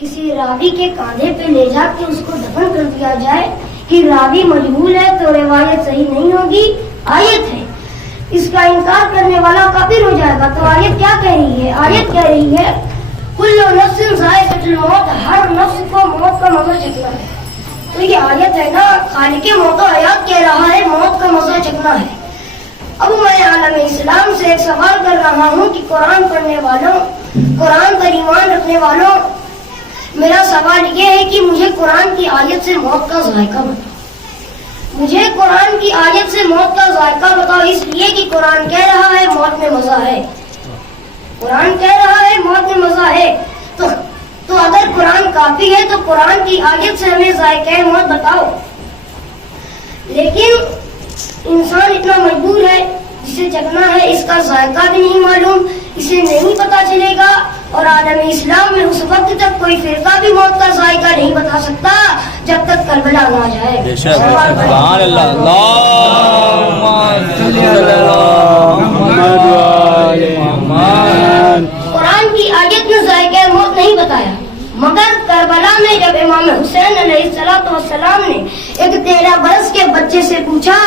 کسی راوی کے کاندھے پہ لے جا کے اس کو دفن کر دیا جائے کہ راوی مجہول ہے تو روایت صحیح نہیں ہوگی، آیت ہے، اس کا انکار کرنے والا کافر ہو جائے گا۔ تو آیت کیا کہہ رہی ہے؟ آیت کہہ رہی ہے کل نفس ذائقۃ الموت، ہر نفس کو موت کا مزہ چکھنا ہے۔ تو یہ آیت ہے نا، خالق موت و حیات کہہ رہا ہے موت کا مزہ چکھنا ہے۔ اب میں عالم اسلام سے ایک سوال کر رہا ہوں کہ قرآن پڑھنے والوں، قرآن پر ایمان رکھنے والوں، میرا سوال یہ ہے کہ مجھے قرآن کی آیت سے موت کا ذائقہ بتاؤ، مجھے قرآن کی آیت سے موت کا ذائقہ بتاؤ، اس لیے کہ قرآن کہہ رہا ہے موت میں مزہ ہے، قرآن کہہ رہا ہے موت میں مزہ ہے۔ تو اگر قرآن کافی ہے تو قرآن کی آیت سے ہمیں ذائقہ موت بتاؤ۔ لیکن انسان اتنا مجبور ہے، جسے چکنا ہے اس کا ذائقہ بھی نہیں معلوم، اسے نہیں پتا چلے گا، اور عالم اسلام میں اس وقت تک کوئی فرقہ بھی موت کا ذائقہ نہیں بتا سکتا جب تک کربلا نہ جائے۔ سبحان اللہ، قرآن کی آیت میں ذائقہ موت نہیں بتایا، مگر کربلا میں جب امام حسین علیہ السلام نے ایک 13 برس کے بچے سے پوچھا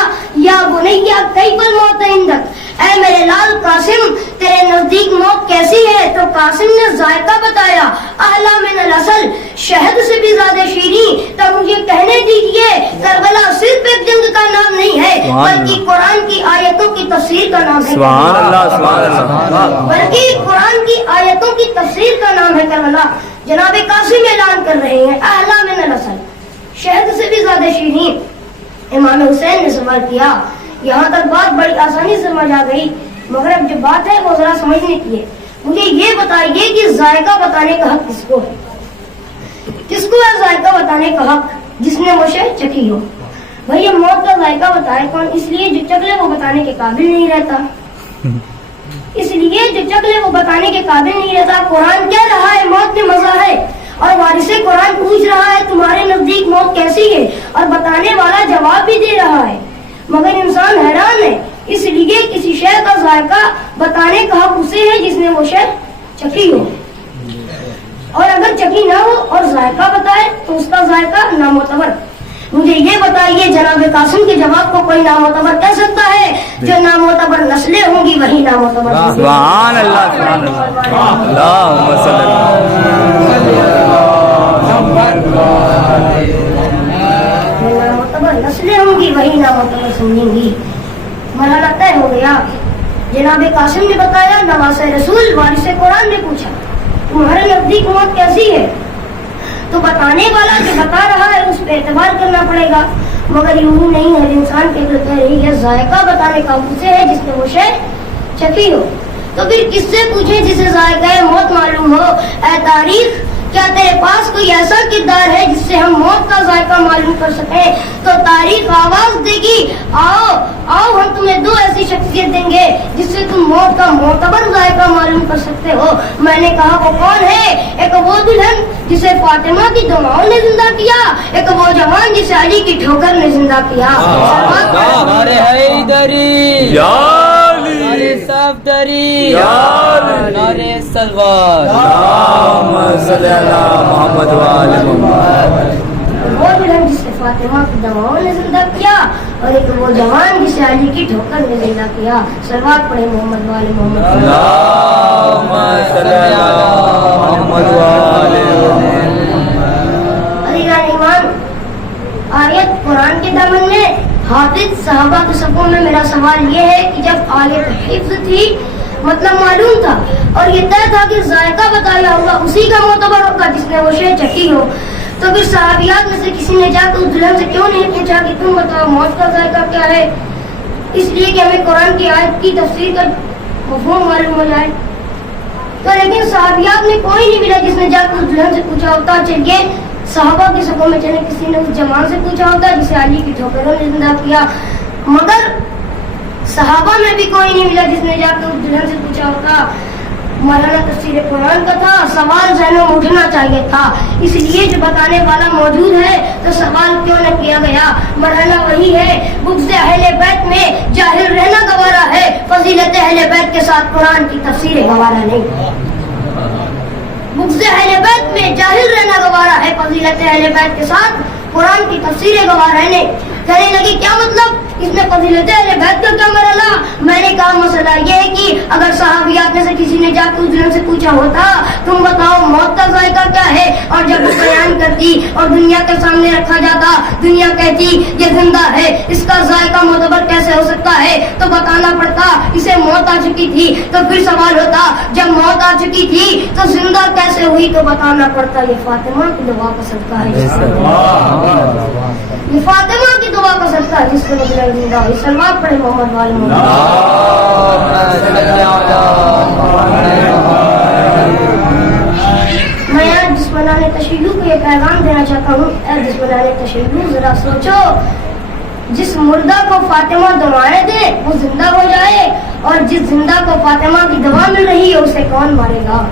یا بنیا کیف الموت عندک، اے میرے لال قاسم تیرے نزدیک موت کیسی ہے، تو قاسم نے ذائقہ بتایا، احلی من العسل، شہد سے بھی زیادہ شیریں۔ تب مجھے کہنے دیجیے کربلا صرف ایک جنگ کا نام نہیں ہے بلکہ قرآن کی آیتوں کی تفسیر کا نام ہے۔ سبحان اللہ، سبحان اللہ، بلکہ قرآن کی آیتوں کی تفسیر کا نام ہے کربلا۔ جناب قاسم اعلان کر رہے ہیں احلی من العسل، شہد سے بھی زیادہ شیریں۔ امام حسین نے سوال کیا، یہاں تک بات بڑی آسانی سمجھ آ گئی، مگر اب جو بات ہے وہ ذرا سمجھنے کی ہے۔ مجھے یہ بتائیے کہ ذائقہ بتانے کا حق کس کو ہے؟ کس کو ہے ذائقہ بتانے کا حق؟ جس نے وہ شے چکھی ہو۔ بھئی یہ موت کا ذائقہ بتائے کون؟ اس لیے جو چکھ لے وہ بتانے کے قابل نہیں رہتا، اس لیے جو چکھ لے وہ بتانے کے قابل نہیں رہتا۔ قرآن کہہ رہا ہے موت میں مزہ ہے، اور وارث قرآن پوچھ رہا ہے تمہارے نزدیک موت کیسی ہے، اور بتانے والا جواب بھی دے رہا ہے، مگر انسان حیران ہے۔ اس لیے کسی شے کا ذائقہ بتانے کا حق اسے ہے جس نے وہ شے چکھی ہو، اور اگر چکھی نہ ہو اور ذائقہ بتائے تو اس کا ذائقہ نامعتبر۔ مجھے یہ بتائیے جناب قاسم کے جواب کو کوئی نامعتبر کہہ سکتا ہے؟ جو نامعتبر نسلیں ہوں گی وہی نامعتبر۔ سبحان اللہ، سبحان اللہ، اللہم صلی نامعتبر نسلیں ہوں گی وہی نامعتبر سمجھیں گی۔ مرحلہ طے ہو گیا۔ جناب قاسم نے بتایا، نواز رسول وارث قرآن نے پوچھا تمہارے نزدیک موت کیسی ہے، تو بتانے والا جو بتا رہا ہے اس پہ اعتبار کرنا پڑے گا، مگر یوں نہیں ہے انسان کے دل کہہ رہی ہے ذائقہ بتانے کا اسے ہے جس نے وہ شے چکھی ہو۔ تو پھر کس سے پوچھے جسے ذائقہ موت معلوم ہو؟ اے تاریخ، کیا تیرے پاس کوئی ایسا کردار ہے جس سے ہم موت کا ذائقہ معلوم کر سکیں؟ تو تاریخ آواز دے گی، آؤ آؤ ہم تمہیں 2 ایسی شخصیت دیں گے جس سے تم موت کا معتبر ذائقہ معلوم کر سکتے ہو۔ میں نے کہا وہ کون ہے؟ ایک وہ دلہن جسے فاطمہ کی دعاؤں نے زندہ کیا، ایک وہ جوان جسے علی کی ٹھوکر نے زندہ کیا۔ نعرہ حیدری، نعرہ صفدری، نعرہ سلوات، محمد والے محمد۔ وہ دلہن جسے فاطمہ کی دعاؤں نے زندہ کیا، اور ایک وہ جوان جسے علی کی ٹھوکر نے زندہ کیا۔ سلوات پڑھے محمد والے محمد۔ اللہم صلی علی محمد والے محمد۔ عزیزان ایمان، آیت قرآن کے دامن میں حافظ صحابہ کے صفوں میں میرا سوال یہ ہے کہ جب آیت حفظ تھی مطلب معلوم تھا اور یہ طے تھا کہ ذائقہ بتایا ہوگا اسی کا معتبر ہوگا جس نے وہ شے چکھی ہو، تو پھر صحابیات میں سے کسی نے جا کر اس دلہن سے کیوں نہیں پوچھا کہ تم بتاؤ موت کا ذائقہ کیا ہے؟ اس لیے کہ ہمیں قرآن کی آیت کی تفسیر کا مفہوم معلوم ہو جائے۔ تو لیکن صحابیات میں کوئی نہیں ملا جس نے جا کر اس دلہن سے پوچھا ہوتا۔ چلیے صحابہ کے صفوں میں چلے کسی نے اس جوان سے پوچھا ہوتا جسے علی کی ٹھوکروں نے زندہ کیا، مگر صحابہ میں بھی کوئی نہیں ملا جس نے جا کر اس دلہن سے پوچھا ہوتا۔ مرحلہ تفسیر قرآن کا تھا، سوال ذہنوں میں اٹھنا چاہیے تھا، اس لیے جو بتانے والا موجود ہے تو سوال کیوں نہ کیا گیا؟ مرحلہ وہی ہے، بغض اہل بیت میں جاہل رہنا گوارا ہے، فضیلت اہل بیت کے ساتھ قرآن کی تفسیر گوارا نہیں۔ بغض اہل بیت میں جاہل رہنا से अहले बैत के साथ कुरान की तफसीरें गवाह रहने। कहने लगी क्या मतलब, इसमें फजीलत अहले बैत का क्या मरला? मैंने कहा मसला ये है कि अगर सहाबियात में से किसी ने जाकर उस दिन से पूछा होता तुम बताओ मौत का जायका क्या है, और जब वो बयान करती और दुनिया के सामने रखा जाता, दुनिया कहती ये जिंदा है, इसका जायका मोतबर कैसे हो सकता है, तो बताना पड़ता इसे मौत आ चुकी थी। तो फिर सवाल होता जब मौत आ चुकी थी तो जिंदा कैसे हुई, तो बताना पड़ता ये फातिमा की दुआ का सदका है, ये फातिमा की दुआ का सदका है जिसको जिंदा हुई। सलवात पढ़े मोहम्मद वाले मैं आज जिस्माने तशय्युअ को ये पैगाम देना चाहता हूँ, जिस्माने तशय्युअ जरा सोचो, जिस मुर्दा को फातिमा दुआएं दे वो जिंदा हो जाए, और जिस जिंदा को फातिमा की दवा मिल रही है उसे कौन मारेगा?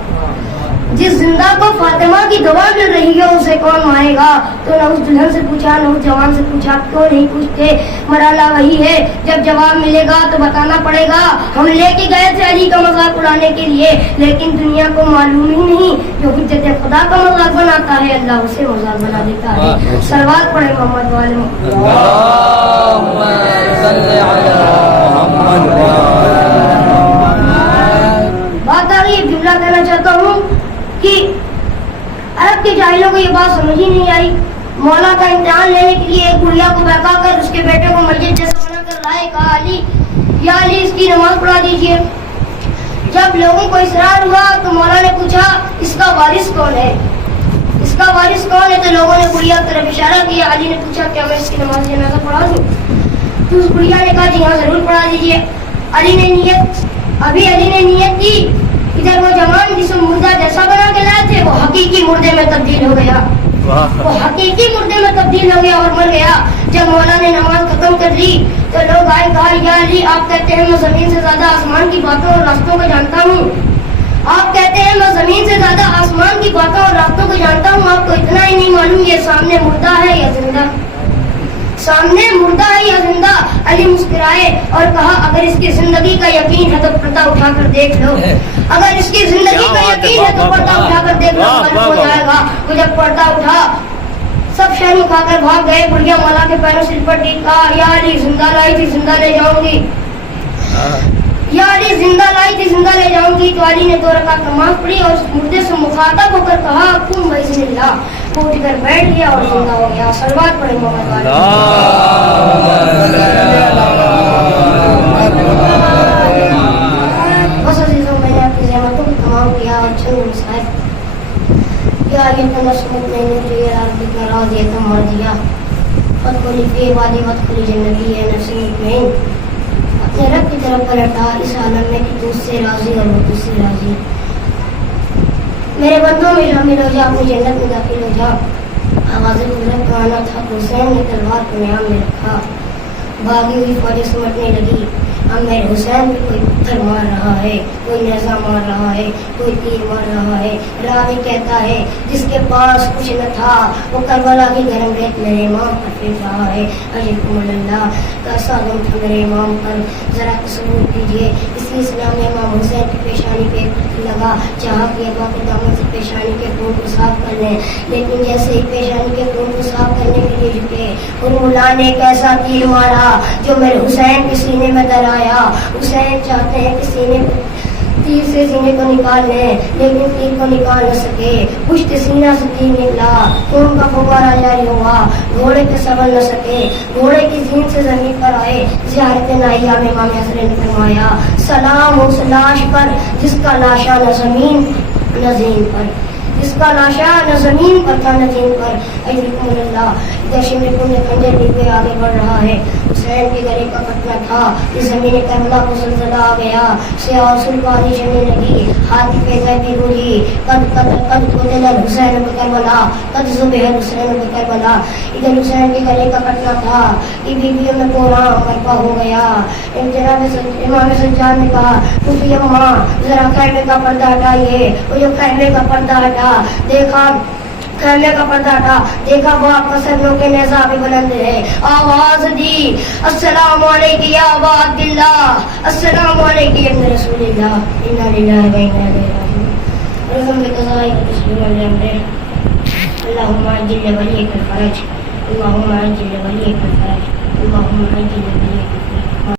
जिस जिंदा को फातिमा की दवा मिल रही है उसे कौन मारेगा? तो न उस दुल्हन से पूछा न उस जवान से पूछा, क्यों नहीं पूछते? मराला वही है, जब जवाब मिलेगा तो बताना पड़ेगा हम लेके गए थे अली का मजाक उड़ाने के लिए, लेकिन दुनिया को मालूम ही नहीं जो हुज्जत खुदा का मजाक बनाता है अल्लाह उसे मजाक बना देता है। सलवात पढ़े मोहम्मद वाले। बात आ रही है, जुमला कहना चाहता हूँ कि अरब के जाहिलों को ये बात समझ ही नहीं आई। मौला का इम्तिहान लेने के लिए एक गुड़िया को बहका कर उसके बेटे को मस्जिद जैसा बनाकर लाए, कहा अली या अली इसकी नमाज पढ़ा दीजिए। जब लोगों को इसरार हुआ तो मौला ने पूछा इसका वारिस कौन है, इसका वारिस कौन है? तो लोगों ने गुड़िया की तरफ इशारा किया। अली ने पूछा क्या मैं इसकी नमाज जनाजा पढ़ा दूं? तो उस गुड़िया ने कहा जी हाँ जरूर पढ़ा दीजिए। अली ने नियत की, इधर वो जवान जिसे मुर्दा जैसा बना के लाए थे वो हकीकी मुर्दे में तब्दील हो गया, वो हकीकी मुर्दे में तब्दील हो गया और मर गया। जब मौला ने नमाज खत्म कर ली तो लोग आए, कहा या अली आप कहते हैं मैं जमीन से ज्यादा आसमान की बातों और रास्तों को जानता हूँ, आप कहते हैं मैं जमीन से ज्यादा आसमान की बातों और रास्तों को जानता हूँ, आपको इतना ही नहीं मालूम ये सामने मुर्दा है या जिंदा, सामने मुर्दा है या जिंदा? अली मुस्कुराए और कहा अगर इसकी जिंदगी का यकीन है तो पर्दा उठाकर देख लो, अगर इसकी जिंदगी का यकीन है तो पर्दा उठाकर देख लो, मालूम हो जाएगा। तो जब पर्दा उठा सब शहर उठाकर भाग गए। बुढ़िया मौला के पैरों से लिपट गई, कहा या अली जिंदा लाई थी जिंदा ले जाऊंगी, या अली जिंदा लाई थी जिंदा ले जाऊंगी। तो अली ने 2 रकात नमाज पढ़ी और उस मुर्दे से मुखातब होकर कहा कुम बिस्मिल्लाह, वो उठकर बैठ गया और जिंदा हो गया। सलवात पढ़े मोहम्मद वाले। बस अजीजों मैंने आपकी ज़हमतों को तमाम किया और चंद मसाइल क्या ये तनस्सुत नहीं जो ये रात कितना राज ये तुम मर दिया फतखुली फी वादी फतखुली जन्नती है नफ्सी मुतमईन, अपने रब की तरफ पलटा इस आलम में कि तुझसे राजी और वो तुझसे राजी। मेरे बंदों में शामिल हो जा, अपनी जन्नत में दाखिल हो जा। आवाज़ कुदरत का आना था, हुसैन ने तलवार को म्यान में रखा, भागी हुई फौजें सिमटने लगी। अब मेरे हुसैन पे कोई पत्थर मार रहा है, कोई नेज़ा मार रहा है, कोई तीर मार रहा है। रावी कहता है जिसके पास कुछ न था वो करबला की गर्म रेत मेरे इमाम पर फेंक रहा है। अल्लाह कैसा दम था मेरे इमाम पर, ज़रा तसव्वुर कीजिए। इसी इस्लाम में इमाम हुसैन की पेशानी पे पत्थर लगा, चाहा कि अब्बा के दामन से पेशानी के खून को साफ कर लें, लेकिन जैसे ही पेशानी के खून को साफ करने के लिए झुके मुल्ला ने एक ऐसा तीर मारा जो मेरे हुसैन के सीने में दराया। हुसैन चाहते हैं कि सीने तीर से सीने को निकाल लें, लेकिन तीर को निकाल न सके। पुष्ट सीना से तीर निकला, खून का फव्वारा जारी हुआ, घोड़े पे संभल न सके, घोड़े की जीन से जमीन पर आए। ज़ियारत नाइया में इमाम हसन ने फरमाया सलाम उस लाश पर जिसका लाशा न जमीन न ज़ीन पर, जिसका लाशा न जमीन पर था न जीन पर। दशम में खंजर लिए आगे बढ़ रहा है। हुसैन के गले का कटना था, इस जमीन करबला को जलजला आ गया, सियासुल पानी चलने लगी, हाथी पे गई गुली, कद कद कद कुतिल हुसैन पे करबला, कद ज़ुबिह हुसैन पे करबला। इधर हुसैन के गले का कटना था कि बीवियों में कोहराम बर्पा हो गया। इमाम सज्जाद ने कहा कुफी अम्मा जरा खैमे का पर्दा हटाइए। वो जो खैमे का पर्दा हटा, देखा खैमे का पर्दा हटा, देखा वो आपका सदनों के नेज़ा भी बुलंद है। आवाज दी अस्सलामु अलैकुम या अबा अब्दुल्लाह, अस्सलामु अलैकुम या रसूलल्लाह, इन्ना लिल्लाहि व इन्ना इलैहि राजिऊन। اللهم عجل لوليك الفرج اللهم عجل لوليك الفرج اللهم عجل لوليك الفرج